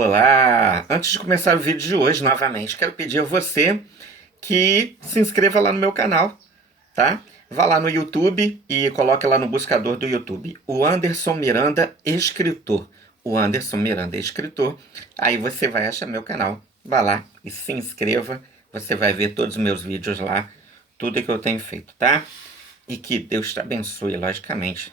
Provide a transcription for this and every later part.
Olá! Antes de começar o vídeo de hoje, novamente, quero pedir a você que se inscreva lá no meu canal, tá? Vá lá no YouTube e coloque lá no buscador do YouTube o Anderson Miranda Escritor. O Anderson Miranda Escritor. Aí você vai achar meu canal. Vá lá e se inscreva. Você vai ver todos os meus vídeos lá, tudo que eu tenho feito, tá? E que Deus te abençoe, logicamente.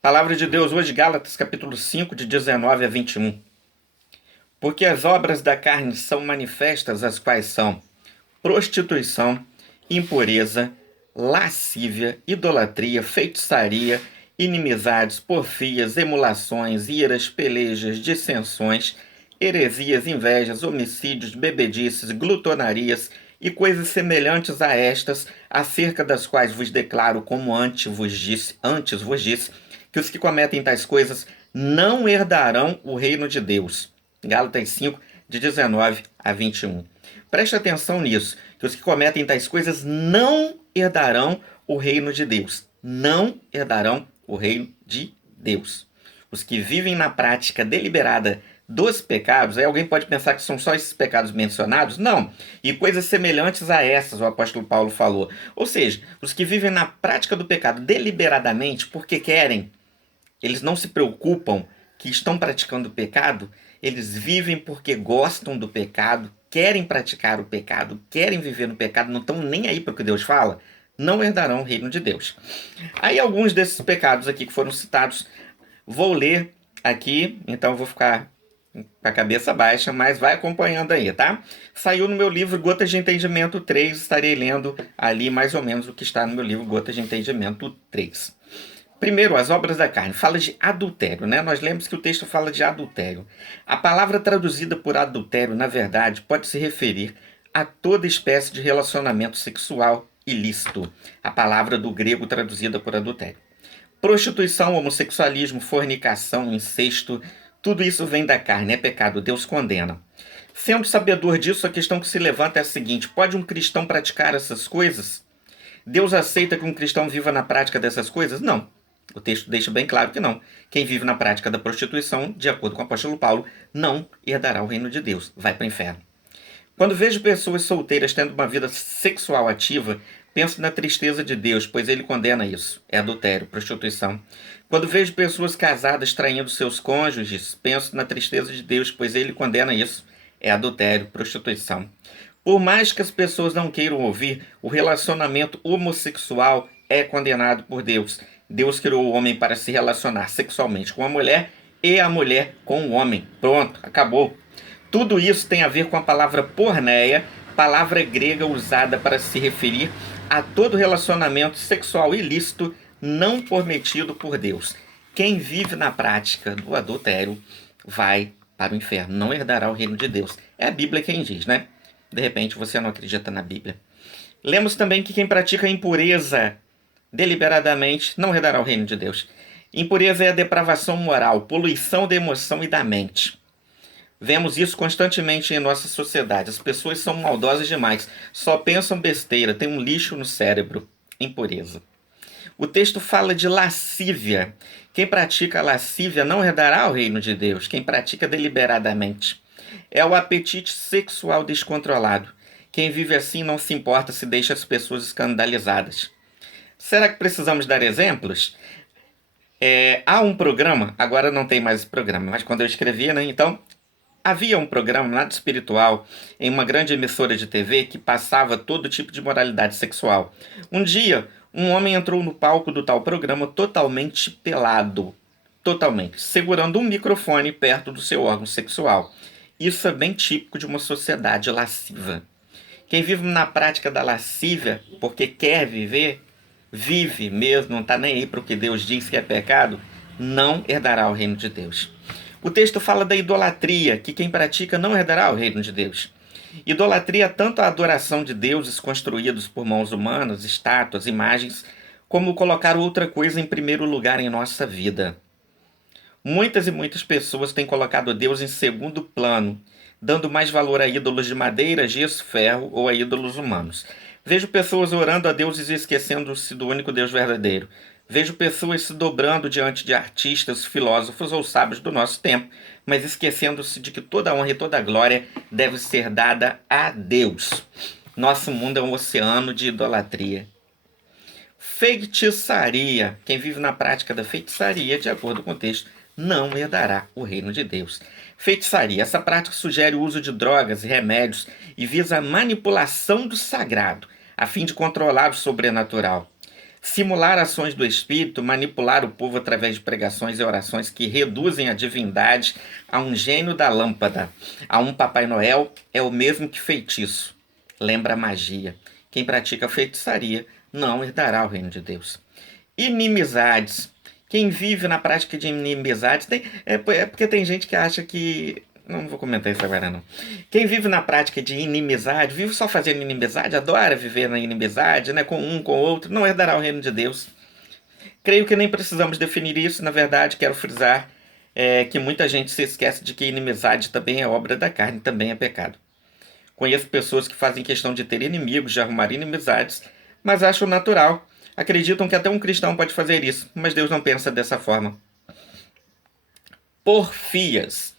Palavra de Deus hoje, Gálatas, capítulo 5, de 19 a 21. Porque as obras da carne são manifestas, as quais são prostituição, impureza, lascívia, idolatria, feitiçaria, inimizades, porfias, emulações, iras, pelejas, dissensões, heresias, invejas, homicídios, bebedices, glutonarias e coisas semelhantes a estas, acerca das quais vos declaro, como antes vos disse, que os que cometem tais coisas não herdarão o reino de Deus. Gálatas 5, de 19 a 21. Preste atenção nisso, que os que cometem tais coisas não herdarão o reino de Deus. Não herdarão o reino de Deus. Os que vivem na prática deliberada dos pecados, aí alguém pode pensar que são só esses pecados mencionados? Não. E coisas semelhantes a essas, o apóstolo Paulo falou. Ou seja, os que vivem na prática do pecado deliberadamente porque querem, eles não se preocupam que estão praticando o pecado, eles vivem porque gostam do pecado, querem praticar o pecado, querem viver no pecado, não estão nem aí para o que Deus fala, não herdarão o reino de Deus. Aí alguns desses pecados aqui que foram citados, vou ler aqui, então vou ficar com a cabeça baixa, mas vai acompanhando aí, tá? Saiu no meu livro Gotas de Entendimento 3, estarei lendo ali mais ou menos o que está no meu livro Gotas de Entendimento 3. Primeiro, as obras da carne. Fala de adultério, né? Nós lemos que o texto fala de adultério. A palavra traduzida por adultério, na verdade, pode se referir a toda espécie de relacionamento sexual ilícito. A palavra do grego traduzida por adultério. Prostituição, homossexualismo, fornicação, incesto, tudo isso vem da carne, é pecado, Deus condena. Sendo sabedor disso, a questão que se levanta é a seguinte: pode um cristão praticar essas coisas? Deus aceita que um cristão viva na prática dessas coisas? Não. O texto deixa bem claro que não. Quem vive na prática da prostituição, de acordo com o apóstolo Paulo, não herdará o reino de Deus, vai para o inferno. Quando vejo pessoas solteiras tendo uma vida sexual ativa, penso na tristeza de Deus, pois ele condena isso. É adultério, prostituição. Quando vejo pessoas casadas traindo seus cônjuges, penso na tristeza de Deus, pois ele condena isso. É adultério, prostituição. Por mais que as pessoas não queiram ouvir, o relacionamento homossexual é condenado por Deus. Deus criou o homem para se relacionar sexualmente com a mulher e a mulher com o homem. Pronto, acabou. Tudo isso tem a ver com a palavra porneia, palavra grega usada para se referir a todo relacionamento sexual ilícito não permitido por Deus. Quem vive na prática do adultério vai para o inferno, não herdará o reino de Deus. É a Bíblia quem diz, né? De repente você não acredita na Bíblia. Lemos também que quem pratica impureza deliberadamente não herdará o reino de Deus. Impureza é a depravação moral, poluição da emoção e da mente. Vemos isso constantemente em nossa sociedade. As pessoas são maldosas demais, só pensam besteira, tem um lixo no cérebro. Impureza. O texto fala de lascívia. Quem pratica lascívia não herdará o reino de Deus. Quem pratica deliberadamente. É o apetite sexual descontrolado. Quem vive assim não se importa se deixa as pessoas escandalizadas. Será que precisamos dar exemplos? Há um programa, agora não tem mais esse programa, mas quando eu escrevia, né? Então, havia um programa Nada Espiritual em uma grande emissora de TV que passava todo tipo de moralidade sexual. Um dia, um homem entrou no palco do tal programa totalmente pelado. Totalmente. Segurando um microfone perto do seu órgão sexual. Isso é bem típico de uma sociedade lasciva. Quem vive na prática da lascívia porque quer viver, vive mesmo, não está nem aí para o que Deus diz que é pecado, não herdará o reino de Deus. O texto fala da idolatria, que quem pratica não herdará o reino de Deus. Idolatria é tanto a adoração de deuses construídos por mãos humanas, estátuas, imagens, como colocar outra coisa em primeiro lugar em nossa vida. Muitas e muitas pessoas têm colocado Deus em segundo plano, dando mais valor a ídolos de madeira, gesso, ferro ou a ídolos humanos. Vejo pessoas orando a deuses e esquecendo-se do único Deus verdadeiro. Vejo pessoas se dobrando diante de artistas, filósofos ou sábios do nosso tempo, mas esquecendo-se de que toda honra e toda glória deve ser dada a Deus. Nosso mundo é um oceano de idolatria. Feitiçaria. Quem vive na prática da feitiçaria, de acordo com o texto, não herdará o reino de Deus. Feitiçaria. Essa prática sugere o uso de drogas e remédios e visa a manipulação do sagrado, a fim de controlar o sobrenatural. Simular ações do espírito, manipular o povo através de pregações e orações que reduzem a divindade a um gênio da lâmpada, a um Papai Noel, é o mesmo que feitiço. Lembra a magia. Quem pratica feitiçaria não herdará o reino de Deus. Inimizades. Quem vive na prática de inimizades... É porque tem gente que acha que... Não vou comentar isso agora, não. Quem vive na prática de inimizade, vive só fazendo inimizade, adora viver na inimizade, né, com um, com o outro, não herdará o reino de Deus. Creio que nem precisamos definir isso. Na verdade, quero frisar que muita gente se esquece de que inimizade também é obra da carne, também é pecado. Conheço pessoas que fazem questão de ter inimigos, de arrumar inimizades, mas acham natural. Acreditam que até um cristão pode fazer isso, mas Deus não pensa dessa forma. Porfias.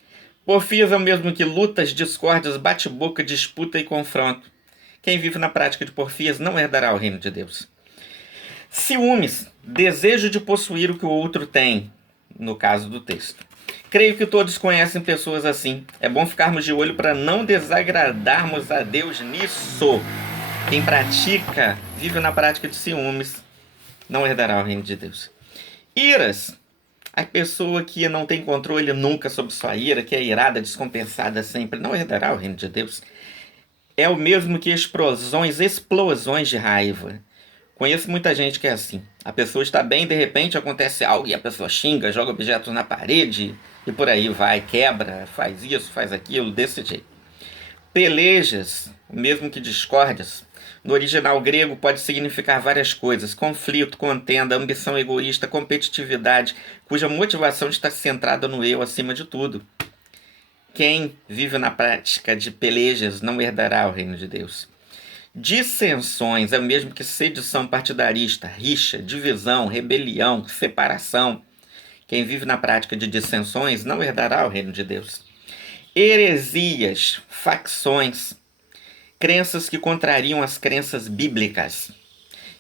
Porfias é o mesmo que lutas, discórdias, bate-boca, disputa e confronto. Quem vive na prática de porfias não herdará o reino de Deus. Ciúmes, desejo de possuir o que o outro tem, no caso do texto. Creio que todos conhecem pessoas assim. É bom ficarmos de olho para não desagradarmos a Deus nisso. Quem pratica, vive na prática de ciúmes, não herdará o reino de Deus. Iras. A pessoa que não tem controle nunca sobre sua ira, que é irada, descompensada sempre, não herdará o reino de Deus. É o mesmo que explosões de raiva. Conheço muita gente que é assim. A pessoa está bem, de repente acontece algo e a pessoa xinga, joga objetos na parede e por aí vai, quebra, faz isso, faz aquilo, desse jeito. Pelejas, o mesmo que discórdias. No original grego pode significar várias coisas: conflito, contenda, ambição egoísta, competitividade, cuja motivação está centrada no eu acima de tudo. Quem vive na prática de pelejas não herdará o reino de Deus. Dissensões é o mesmo que sedição partidarista, rixa, divisão, rebelião, separação. Quem vive na prática de dissensões não herdará o reino de Deus. Heresias, facções, crenças que contrariam as crenças bíblicas.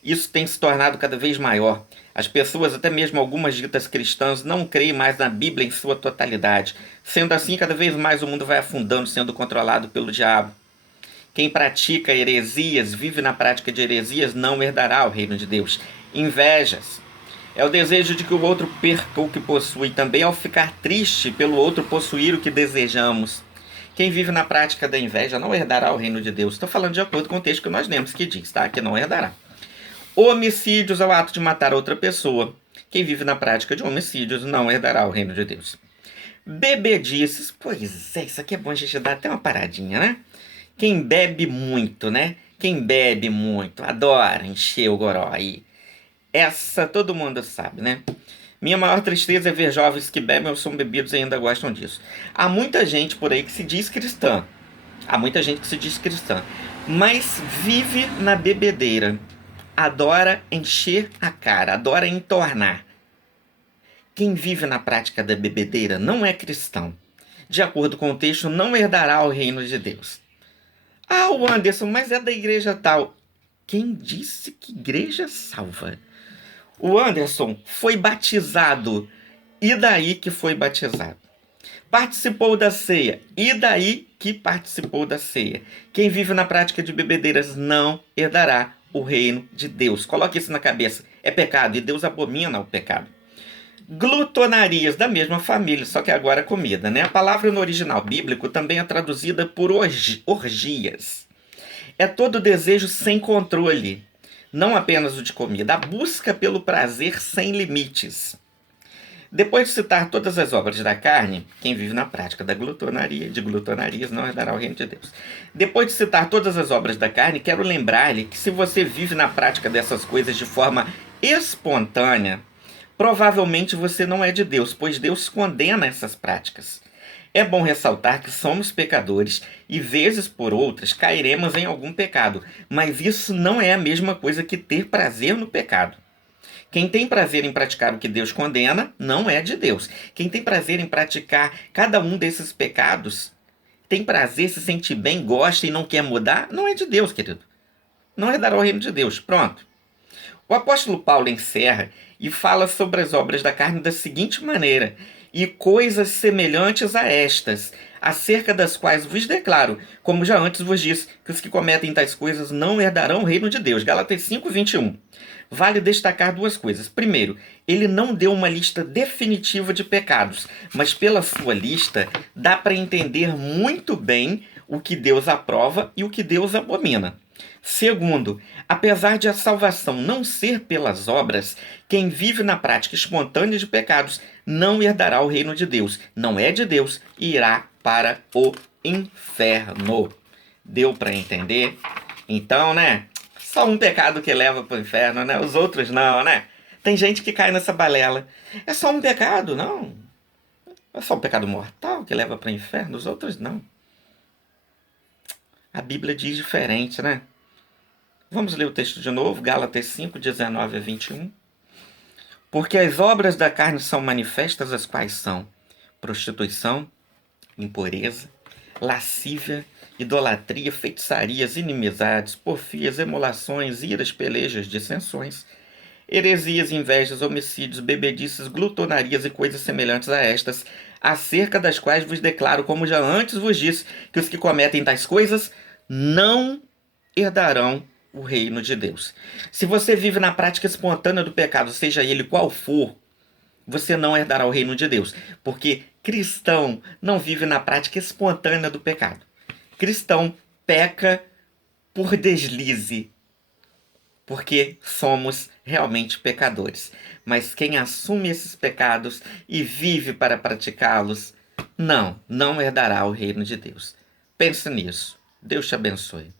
Isso tem se tornado cada vez maior. As pessoas, até mesmo algumas ditas cristãs, não creem mais na Bíblia em sua totalidade. Sendo assim, cada vez mais o mundo vai afundando, sendo controlado pelo diabo. Quem pratica heresias, vive na prática de heresias, não herdará o reino de Deus. Invejas. É o desejo de que o outro perca o que possui, também ao ficar triste pelo outro possuir o que desejamos. Quem vive na prática da inveja não herdará o reino de Deus. Estou falando de acordo com o texto que nós lemos, que diz, tá? Que não herdará. Homicídios é o ato de matar outra pessoa. Quem vive na prática de homicídios não herdará o reino de Deus. Bebedices. Pois é, isso aqui é bom a gente dar até uma paradinha, né? Quem bebe muito, né? Quem bebe muito, adora encher o goró aí. Essa todo mundo sabe, né? Minha maior tristeza é ver jovens que bebem ou são bebidos e ainda gostam disso. Há muita gente por aí que se diz cristã. Mas vive na bebedeira. Adora encher a cara, adora entornar. Quem vive na prática da bebedeira não é cristão. De acordo com o texto, não herdará o reino de Deus. Ah, o Anderson, mas é da igreja tal. Quem disse que igreja salva? O Anderson foi batizado. E daí que foi batizado? Participou da ceia. E daí que participou da ceia? Quem vive na prática de bebedeiras não herdará o reino de Deus. Coloque isso na cabeça. É pecado e Deus abomina o pecado. Glutonarias, da mesma família, só que agora comida, né? A palavra no original bíblico também é traduzida por orgias. É todo desejo sem controle, não apenas o de comida, a busca pelo prazer sem limites. Depois de citar todas as obras da carne, quem vive na prática de glutonarias não herdará o reino de Deus. Depois de citar todas as obras da carne, quero lembrar-lhe que se você vive na prática dessas coisas de forma espontânea, provavelmente você não é de Deus, pois Deus condena essas práticas. É bom ressaltar que somos pecadores e, vezes por outras, cairemos em algum pecado, mas isso não é a mesma coisa que ter prazer no pecado. Quem tem prazer em praticar o que Deus condena, não é de Deus. Quem tem prazer em praticar cada um desses pecados, tem prazer, se sente bem, gosta e não quer mudar, não é de Deus, querido. Não herdará o reino de Deus. Pronto. O apóstolo Paulo encerra e fala sobre as obras da carne da seguinte maneira: e coisas semelhantes a estas, acerca das quais vos declaro, como já antes vos disse, que os que cometem tais coisas não herdarão o reino de Deus. Gálatas 5:21. Vale destacar duas coisas. Primeiro, ele não deu uma lista definitiva de pecados, mas pela sua lista dá para entender muito bem o que Deus aprova e o que Deus abomina. Segundo, apesar de a salvação não ser pelas obras, quem vive na prática espontânea de pecados não herdará o reino de Deus, não é de Deus e irá para o inferno. Deu para entender? Então, né? Só um pecado que leva para o inferno, né? Os outros não, né? Tem gente que cai nessa balela. É só um pecado, não. É só um pecado mortal que leva para o inferno, os outros não. A Bíblia diz diferente, né? Vamos ler o texto de novo, Gálatas 5:19-21. Porque as obras da carne são manifestas, as quais são prostituição, impureza, lascívia, idolatria, feitiçarias, inimizades, porfias, emulações, iras, pelejas, dissensões, heresias, invejas, homicídios, bebedices, glutonarias e coisas semelhantes a estas, acerca das quais vos declaro, como já antes vos disse, que os que cometem tais coisas não herdarão o reino de Deus. Se você vive na prática espontânea do pecado, seja ele qual for, você não herdará o reino de Deus, porque cristão não vive na prática espontânea do pecado. Cristão peca por deslize, porque somos realmente pecadores. Mas quem assume esses pecados e vive para praticá-los, não herdará o reino de Deus. Pense nisso. Deus te abençoe.